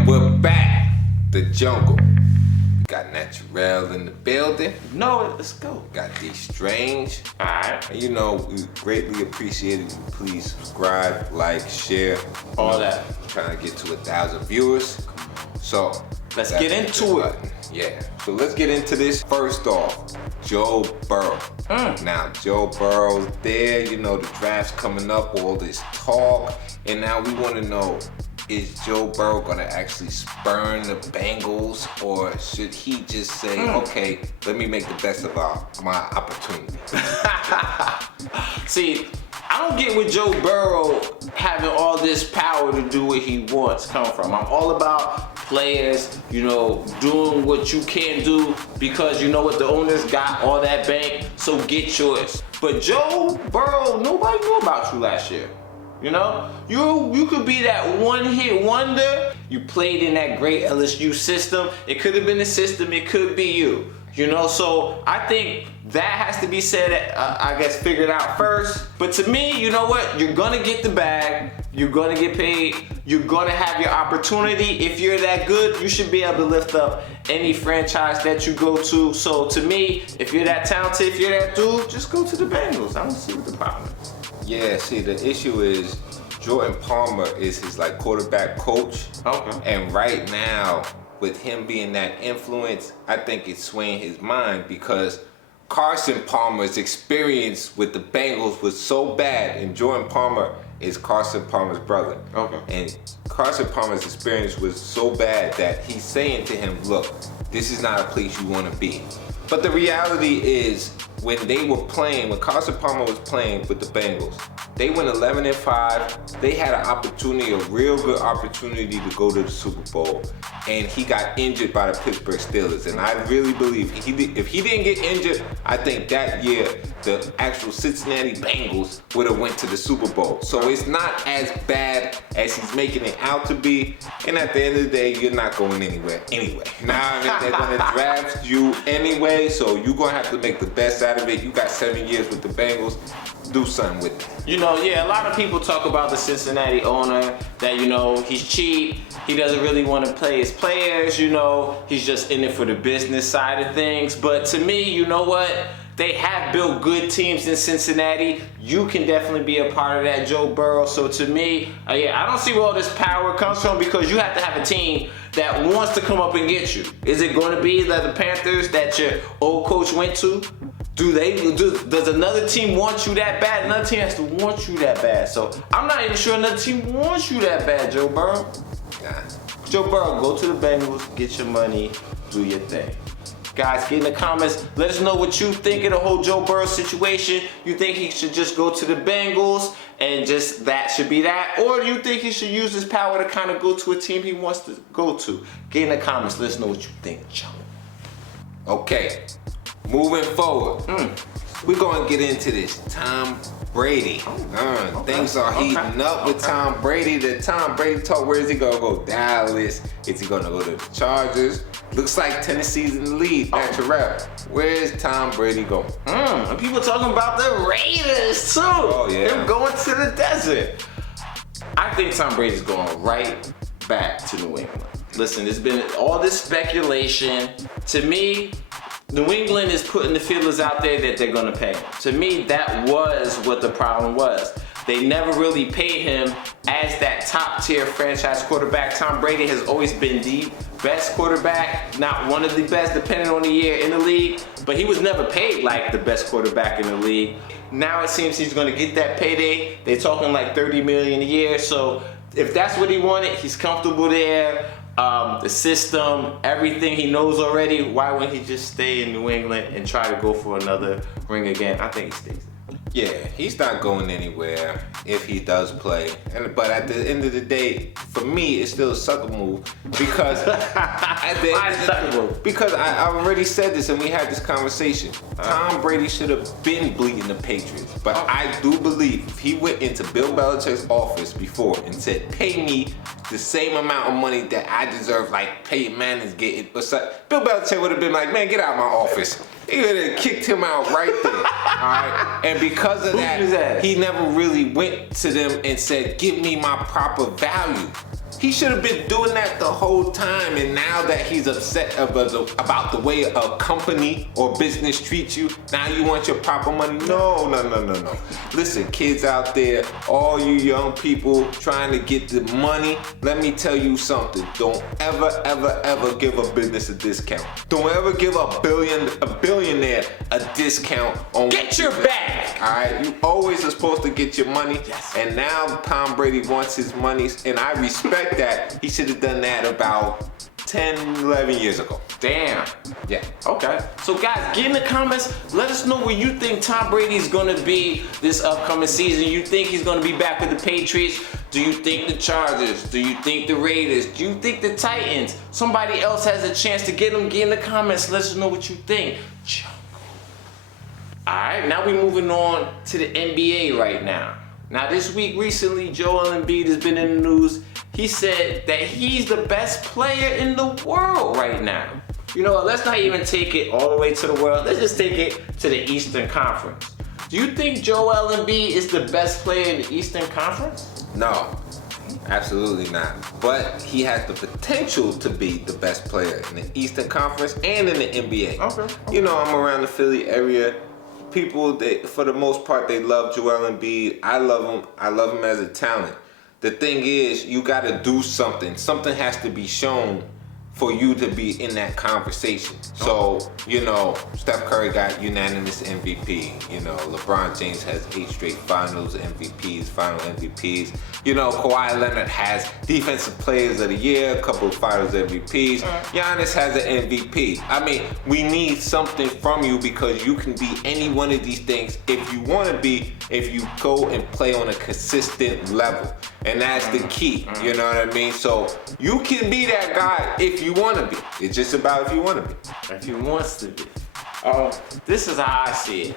And we're back. The jungle. We got Naturel in the building. No, let's go. Got D Strange. Alright. And you know, we greatly appreciate it. Please subscribe, like, share. All that. Trying to get to 1,000 viewers. So let's get into it. Yeah. So let's get into this. First off, Joe Burrow. Now, Joe Burrow's there. You know, the draft's coming up, all this talk. And now we want to know, is Joe Burrow gonna actually spurn the Bengals, or should he just say, okay, let me make the best of my opportunity? See, I don't get where Joe Burrow having all this power to do what he wants come from. I'm all about players, you know, doing what you can do because you know what, the owners got all that bank, so get yours. But Joe Burrow, nobody knew about you last year. You know, you could be that one-hit wonder. You played in that great LSU system. It could have been the system. It could be you. You know, so I think that has to be said, I guess, figured out first. But to me, you know what? You're going to get the bag. You're going to get paid. You're going to have your opportunity. If you're that good, you should be able to lift up any franchise that you go to. So to me, if you're that talented, if you're that dude, just go to the Bengals. I don't see what the problem is. Yeah, see, the issue is Jordan Palmer is his like quarterback coach. Okay. And right now, with him being that influence, I think it's swaying his mind because Carson Palmer's experience with the Bengals was so bad, and Jordan Palmer is Carson Palmer's brother. Okay. And Carson Palmer's experience was so bad that he's saying to him, look, this is not a place you want to be. But the reality is, when they were playing, when Carson Palmer was playing with the Bengals, they went 11-5. They had an opportunity, a real good opportunity to go to the Super Bowl, and he got injured by the Pittsburgh Steelers. And I really believe if he didn't get injured, I think that year the actual Cincinnati Bengals would have went to the Super Bowl. So it's not as bad as he's making it out to be. And at the end of the day, you're not going anywhere anyway. Now, I mean, they're gonna draft you anyway, so you're gonna have to make the best out of it. You got 7 years with the Bengals. Do something with it. You know, yeah, a lot of people talk about the Cincinnati owner, that, you know, he's cheap, he doesn't really want to play his players, you know, he's just in it for the business side of things. But to me, you know what? They have built good teams in Cincinnati. You can definitely be a part of that, Joe Burrow. So to me, yeah, I don't see where all this power comes from, because you have to have a team that wants to come up and get you. Is it going to be like the Panthers that your old coach went to? Does another team want you that bad? Another team has to want you that bad. So I'm not even sure another team wants you that bad, Joe Burrow. Nah. Joe Burrow, go to the Bengals, get your money, do your thing. Guys, get in the comments. Let us know what you think of the whole Joe Burrow situation. You think he should just go to the Bengals and just that should be that? Or do you think he should use his power to kind of go to a team he wants to go to? Get in the comments. Let us know what you think, Joe. Okay, moving forward, we're going to get into this Tom Brady. Things are heating up with Tom Brady. The Tom Brady talk, where is he going to go? Dallas. Is he going to go to the Chargers? Looks like Tennessee's in the lead. Naturel. Where's Tom Brady going? And people talking about the Raiders too. Oh, yeah. Them going to the desert. I think Tom Brady's going right back to New England. Listen, there's been all this speculation. To me, New England is putting the feelers out there that they're going to pay him. To me, that was what the problem was. They never really paid him as that top-tier franchise quarterback. Tom Brady has always been the best quarterback, not one of the best, depending on the year in the league, but he was never paid like the best quarterback in the league. Now it seems he's going to get that payday. They're talking like $30 million a year, so if that's what he wanted, he's comfortable there. The system, everything he knows already, why wouldn't he just stay in New England and try to go for another ring again? I think he stays there. Yeah, he's not going anywhere if he does play. But at the end of the day, for me, it's still a sucker move because because I already said this and we had this conversation. Tom Brady should have been bleeding the Patriots. But I do believe if he went into Bill Belichick's office before and said, pay me the same amount of money that I deserve, like Peyton Manning's getting, Bill Belichick would have been like, man, get out of my office. He would have kicked him out right there. All right. And because of that, he never really went to them and said, "Give me my proper value." He should have been doing that the whole time, and now that he's upset about the way a company or business treats you, now you want your proper money? No. Listen, kids out there, all you young people trying to get the money, let me tell you something. Don't ever give a business a discount. Don't ever give a billionaire a discount on get your bag. All right, you always are supposed to get your money, and now Tom Brady wants his money, and I respect that. He should have done that about 10, 11 years ago. Damn. Yeah. Okay. So guys, get in the comments. Let us know where you think Tom Brady's gonna be this upcoming season. You think he's gonna be back with the Patriots? Do you think the Chargers? Do you think the Raiders? Do you think the Titans? Somebody else has a chance to get him. Get in the comments. Let us know what you think. Alright, now we're moving on to the NBA right now. Now this week recently, Joel Embiid has been in the news. He said that he's the best player in the world right now. You know, let's not even take it all the way to the world. Let's just take it to the Eastern Conference. Do you think Joel Embiid is the best player in the Eastern Conference? No, absolutely not. But he has the potential to be the best player in the Eastern Conference and in the NBA. Okay. You know, I'm around the Philly area. People, for the most part, they love Joel Embiid. I love him. I love him as a talent. The thing is, you got to do something. Something has to be shown for you to be in that conversation. So, you know, Steph Curry got unanimous MVP. You know, LeBron James has 8 straight final MVPs. You know, Kawhi Leonard has Defensive Players of the Year, a couple of finals MVPs. Giannis has an MVP. I mean, we need something from you because you can be any one of these things if you want to be, if you go and play on a consistent level. And that's the key, you know what I mean? So you can be that guy if you want to be. It's just about if you want to be. If he wants to be. This is how I see it.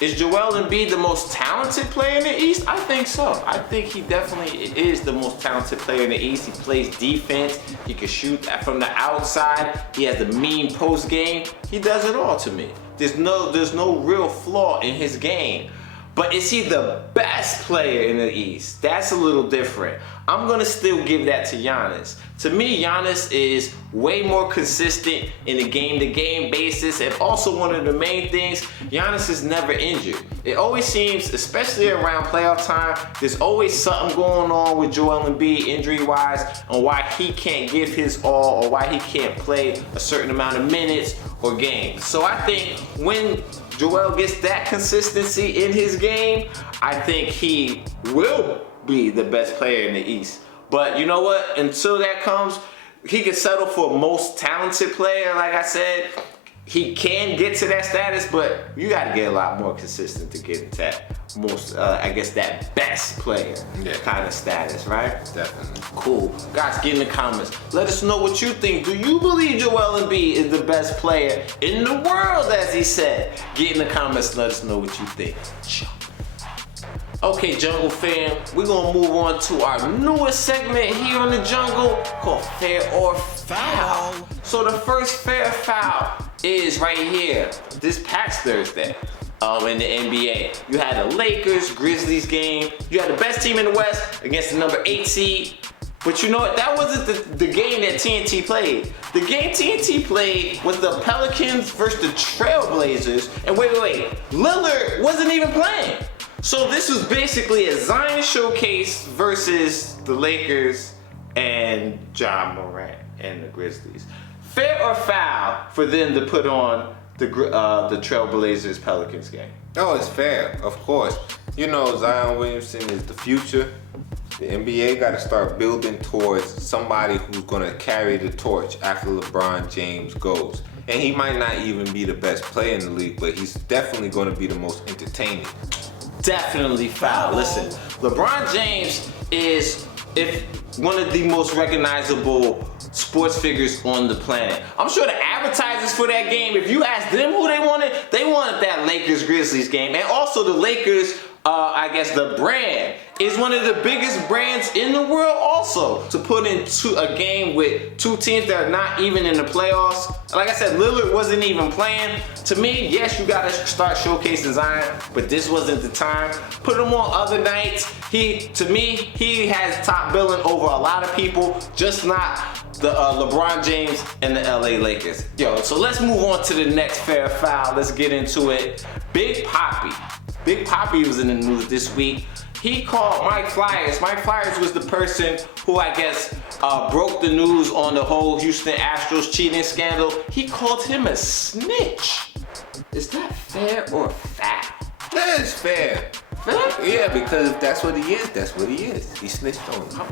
Is Joel Embiid the most talented player in the East? I think so. I think he definitely is the most talented player in the East. He plays defense. He can shoot from the outside. He has a mean post game. He does it all to me. There's no real flaw in his game. But is he the best player in the East? That's a little different. I'm gonna still give that to Giannis. To me, Giannis is way more consistent in a game-to-game basis, and also one of the main things, Giannis is never injured. It always seems, especially around playoff time, there's always something going on with Joel Embiid injury-wise on why he can't give his all or why he can't play a certain amount of minutes or games. So I think when Joel gets that consistency in his game, I think he will be the best player in the East. But you know what? Until that comes, he can settle for most talented player. Like I said, he can get to that status, but you got to get a lot more consistent to get to that that best player kind of status, right? Definitely. Cool. Guys, get in the comments. Let us know what you think. Do you believe Joel Embiid is the best player in the world, as he said? Get in the comments. Let us know what you think. Okay, Jungle fam, we're gonna move on to our newest segment here on the Jungle called Fair or Foul. So the first fair foul is right here, this past Thursday. In the NBA, you had the Lakers Grizzlies game. You had the best team in the West against the number 8 seed. But you know what? That wasn't the game that TNT played. The game TNT played was the Pelicans versus the Trailblazers. And wait, Lillard wasn't even playing. So this was basically a Zion showcase versus the Lakers and Ja Morant and the Grizzlies. Fair or foul for them to put on the Trailblazers Pelicans game? Oh, it's fair, of course. You know, Zion Williamson is the future. The NBA got to start building towards somebody who's going to carry the torch after LeBron James goes. And he might not even be the best player in the league, but he's definitely going to be the most entertaining. Definitely foul. Listen, LeBron James is one of the most recognizable sports figures on the planet. I'm sure the advertisers for that game, if you ask them who they wanted that Lakers-Grizzlies game. And also the Lakers I guess the brand is one of the biggest brands in the world also. To put into a game with two teams that are not even in the playoffs. Like I said, Lillard wasn't even playing. To me, yes, you gotta start showcasing Zion, but this wasn't the time. Put him on other nights. To me, he has top billing over a lot of people, just not the LeBron James and the LA Lakers. Yo, so let's move on to the next fair foul. Let's get into it. Big Papi. Big Papi was in the news this week. He called Mike Flyers. Mike Flyers was the person who I guess broke the news on the whole Houston Astros cheating scandal. He called him a snitch. Is that fair or foul? That is fair. Fair? Yeah, because if that's what he is, that's what he is. He snitched on him.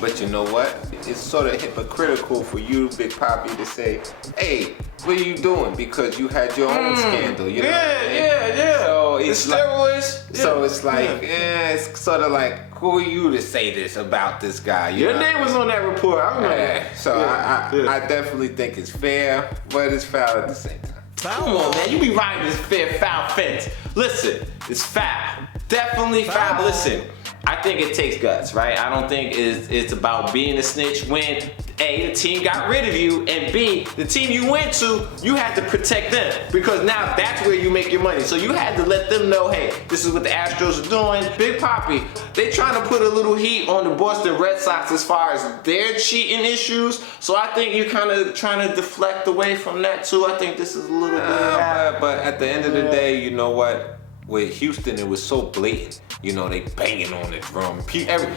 But you know what? It's sort of hypocritical for you, Big Papi, to say, hey, what are you doing? Because you had your own scandal. You know Yeah. So it's the steroids. Like, so it's like, it's sort of like, who are you to say this about this guy? Your name was on that report. I remember. Yeah. So I definitely think it's fair, but it's foul at the same time. Come on, man. You be riding this fair foul fence. Listen, it's foul. Definitely foul. Listen, I think it takes guts, right? I don't think it's about being a snitch when A, the team got rid of you, and B, the team you went to, you had to protect them because now that's where you make your money. So you had to let them know, hey, this is what the Astros are doing. Big Papi, they trying to put a little heat on the Boston Red Sox as far as their cheating issues. So I think you're kind of trying to deflect away from that too. I think this is a little bit but at the end of the day, you know what? With Houston, it was so blatant. You know, they banging on the drum.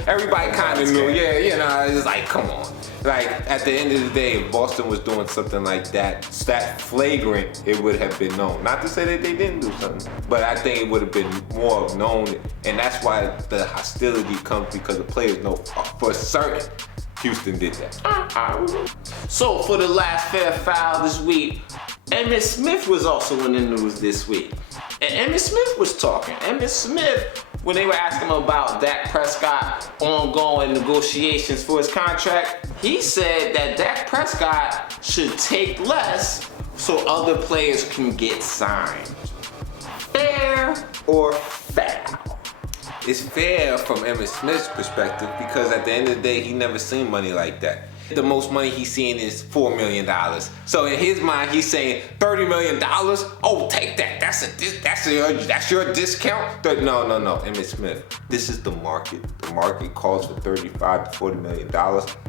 Everybody kind of knew. Yeah, you know, it's like, come on. Like, at the end of the day, if Boston was doing something like that flagrant, it would have been known. Not to say that they didn't do something, but I think it would have been more known. And that's why the hostility comes, because the players know for certain Houston did that. So, for the last fair foul this week, Emmit Smith was also in the news this week. And Emmit Smith was talking. Emmit Smith, when they were asking him about Dak Prescott ongoing negotiations for his contract, he said that Dak Prescott should take less so other players can get signed. Fair or foul? It's fair from Emmit Smith's perspective because at the end of the day, he never seen money like that. The most money he's seen is $4 million. So in his mind, he's saying $30 million. Oh, take that. That's your discount. No, Emmit Smith. This is the market. The market calls for $35 to $40 million.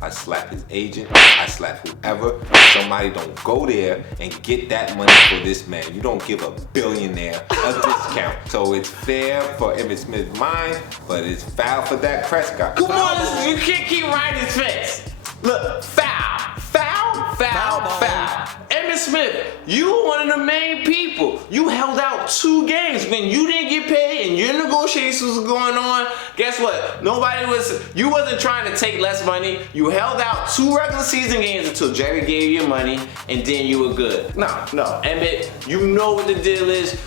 I slap his agent. I slap whoever. Somebody don't go there and get that money for this man. You don't give a billionaire a discount. So it's fair for Emmit Smith's mind, but it's foul for Dak Prescott. Come on, you can't keep riding his fence. Look, foul. Emmit Smith, you were one of the main people. You held out 2 games when you didn't get paid and your negotiations were going on. Guess what? You wasn't trying to take less money. You held out 2 regular season games until Jerry gave you money and then you were good. No, Emmit, you know what the deal is.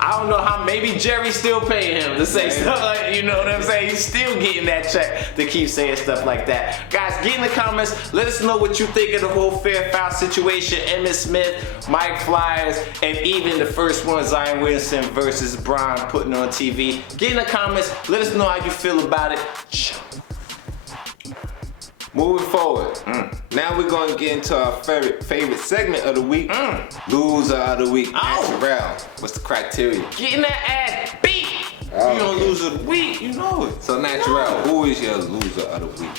I don't know how, maybe Jerry's still paying him to say stuff like, you know what I'm saying? He's still getting that check to keep saying stuff like that. Guys, get in the comments. Let us know what you think of the whole fair foul situation. Emmit Smith, Mike Flyers, and even the first one, Zion Williamson versus Bron putting on TV. Get in the comments. Let us know how you feel about it. Moving forward, now we're going to get into our favorite segment of the week. Loser of the week, Naturel. What's the criteria? Getting that ass beat. You gonna lose of the week, you know it. So Naturel, who is your loser of the week?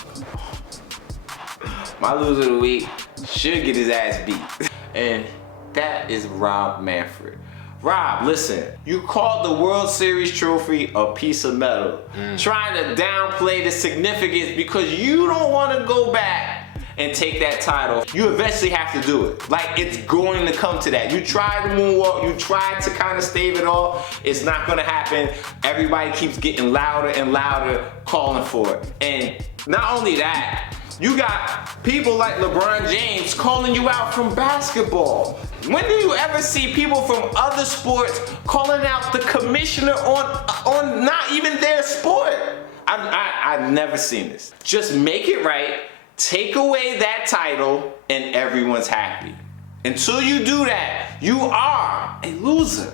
My loser of the week should get his ass beat. And that is Rob Manfred. Rob, listen, you called the World Series trophy a piece of metal, trying to downplay the significance because you don't want to go back and take that title. You eventually have to do it. Like, it's going to come to that. You tried to moonwalk, you tried to kind of stave it off. It's not going to happen. Everybody keeps getting louder and louder calling for it. And not only that, you got people like LeBron James calling you out from basketball. When do you ever see people from other sports calling out the commissioner on not even their sport? I've never seen this. Just make it right, take away that title, and everyone's happy. Until you do that, you are a loser.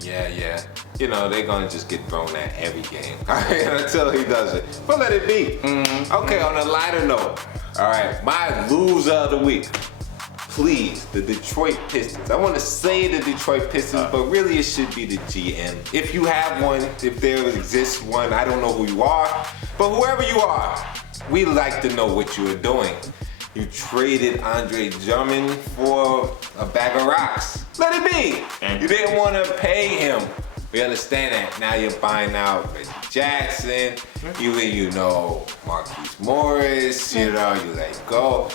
Yeah. You know, they're going to just get thrown at every game. All right, until he does it. But let it be. Okay, on a lighter note. All right, my loser of the week. Please, the Detroit Pistons. I want to say the Detroit Pistons, but really it should be the GM. If you have one, if there exists one, I don't know who you are. But whoever you are, we like to know what you are doing. You traded Andre Drummond for a bag of rocks. Let it be. You didn't want to pay him. We understand that. Now you're buying out Reggie Jackson. You know Marquise Morris. You know you let go.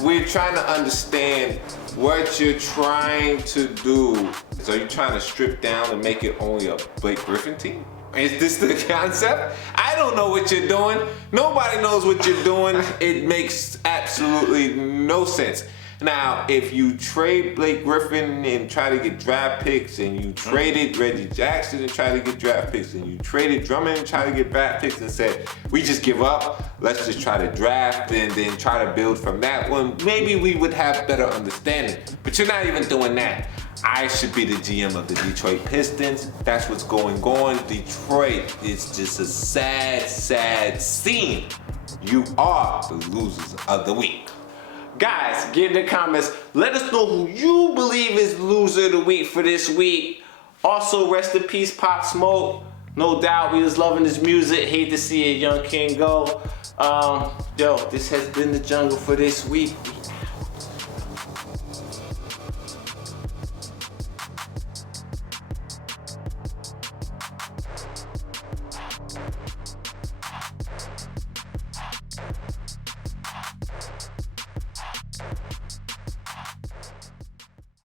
We're trying to understand what you're trying to do. So you're trying to strip down and make it only a Blake Griffin team? Is this the concept? I don't know what you're doing. Nobody knows what you're doing. It makes absolutely no sense. Now, if you trade Blake Griffin and try to get draft picks, and you traded Reggie Jackson and try to get draft picks, and you traded Drummond and try to get draft picks and said, we just give up, let's just try to draft and then try to build from that one, maybe we would have better understanding. But you're not even doing that. I should be the GM of the Detroit Pistons. That's what's going on. Detroit is just a sad scene. You are the losers of the week. Guys, get in the comments. Let us know who you believe is loser of the week for this week. Also, rest in peace, Pop Smoke. No doubt, we was loving his music. Hate to see a young king go. Yo, this has been the jungle for this week.